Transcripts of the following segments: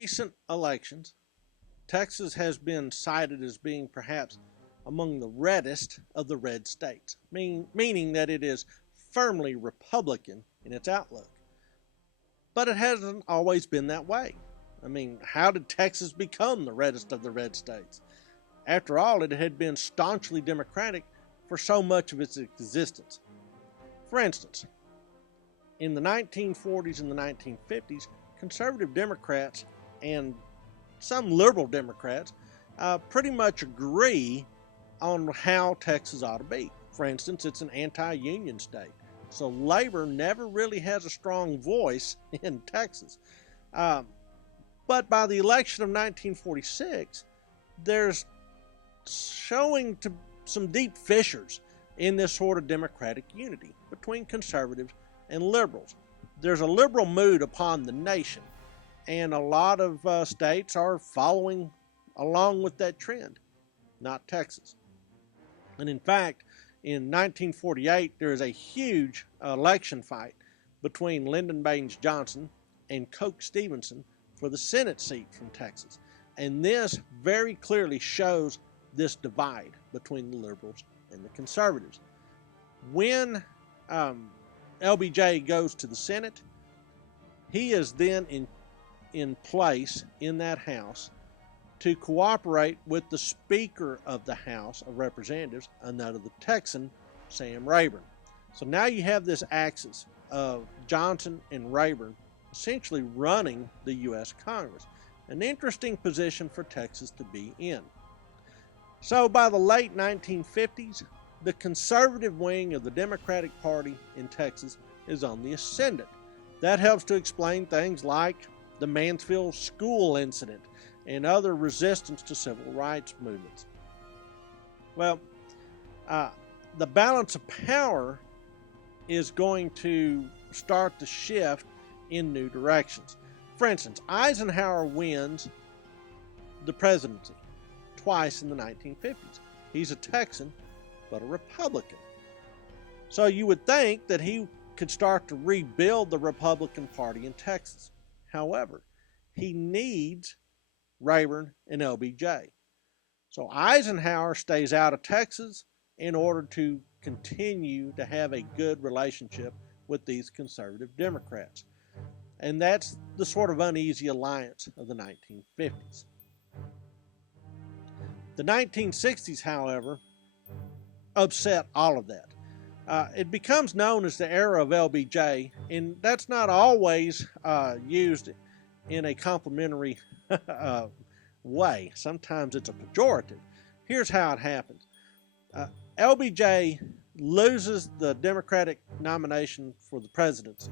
Recent elections, Texas has been cited as being perhaps among the reddest of the red states, meaning that it is firmly Republican in its outlook. But it hasn't always been that way. I mean, how did Texas become the reddest of the red states? After all, it had been staunchly Democratic for so much of its existence. For instance, in the 1940s and the 1950s, conservative Democrats and some liberal Democrats pretty much agree on how Texas ought to be. For instance, it's an anti-union state. So labor never really has a strong voice in Texas. But by the election of 1946, there's showing to some deep fissures in this sort of democratic unity between conservatives and liberals. There's a liberal mood upon the nation, and a lot of states are following along with that trend, not Texas. And in fact, in 1948, there is a huge election fight between Lyndon Baines Johnson and Coke Stevenson for the Senate seat from Texas. And this very clearly shows this divide between the liberals and the conservatives. When LBJ goes to the Senate, he is then in place in that House to cooperate with the Speaker of the House of Representatives, another the Texan, Sam Rayburn. So now you have this axis of Johnson and Rayburn essentially running the U.S. Congress. An interesting position for Texas to be in. So by the late 1950s, the conservative wing of the Democratic Party in Texas is on the ascendant. That helps to explain things like the Mansfield school incident and other resistance to civil rights movements. Well, the balance of power is going to start to shift in new directions. For instance, Eisenhower wins the presidency twice in the 1950s. He's a Texan, but a Republican. So you would think that he could start to rebuild the Republican Party in Texas. However, he needs Rayburn and LBJ. So Eisenhower stays out of Texas in order to continue to have a good relationship with these conservative Democrats. And that's the sort of uneasy alliance of the 1950s. The 1960s, however, upset all of that. It becomes known as the Era of LBJ, and that's not always used in a complimentary way. Sometimes it's a pejorative. Here's how it happens. LBJ loses the Democratic nomination for the presidency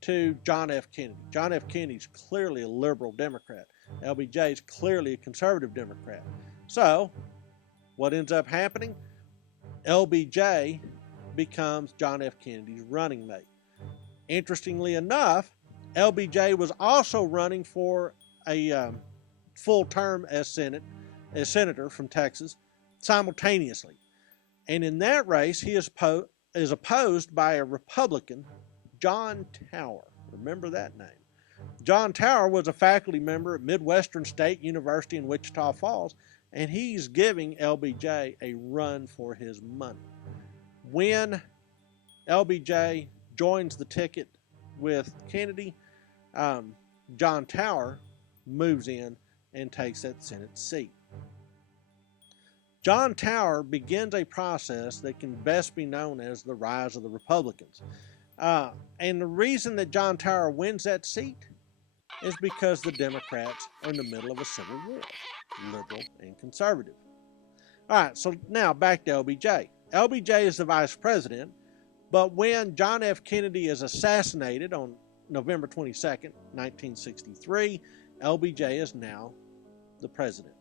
to John F. Kennedy. John F. Kennedy's clearly a liberal Democrat. LBJ is clearly a conservative Democrat. So, what ends up happening? LBJ becomes John F. Kennedy's running mate. Interestingly enough, LBJ was also running for a full term as senator from Texas simultaneously. And in that race, he is opposed by a Republican, John Tower. Remember that name. John Tower was a faculty member at Midwestern State University in Wichita Falls, and he's giving LBJ a run for his money. When LBJ joins the ticket with Kennedy, John Tower moves in and takes that Senate seat. John Tower begins a process that can best be known as the rise of the Republicans. And the reason that John Tower wins that seat is because the Democrats are in the middle of a civil war, liberal and conservative. All right, so now back to LBJ. LBJ is the vice president, but when John F. Kennedy is assassinated on November 22nd, 1963, LBJ is now the president.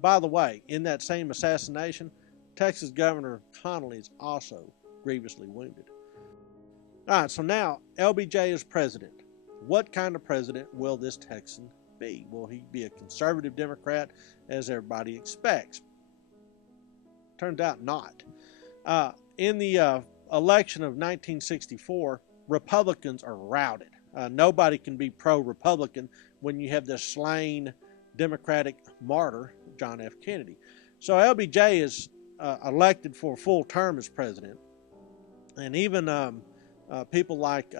By the way, in that same assassination, Texas Governor Connally is also grievously wounded. All right, so now LBJ is president. What kind of president will this Texan be? Will he be a conservative Democrat, as everybody expects? Turns out not. In the election of 1964, Republicans are routed. Nobody can be pro-Republican when you have this slain Democratic martyr, John F. Kennedy. So LBJ is elected for a full term as president. And even people like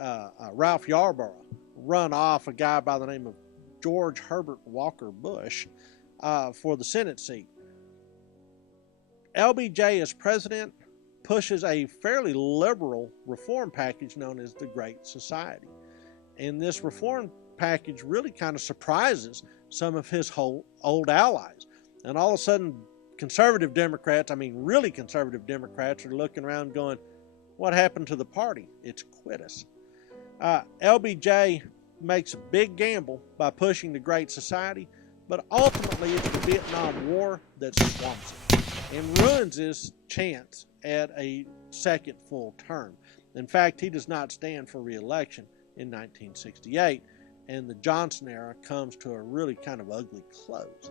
Ralph Yarborough run off a guy by the name of George Herbert Walker Bush for the Senate seat. LBJ as president pushes a fairly liberal reform package known as the Great Society. And this reform package really kind of surprises some of his old allies. And all of a sudden, conservative Democrats, really conservative Democrats, are looking around going, what happened to the party? It's quit us. LBJ makes a big gamble by pushing the Great Society, but ultimately it's the Vietnam War that swamps it and ruins his chance at a second full term. In fact, he does not stand for re-election in 1968, and the Johnson era comes to a really kind of ugly close.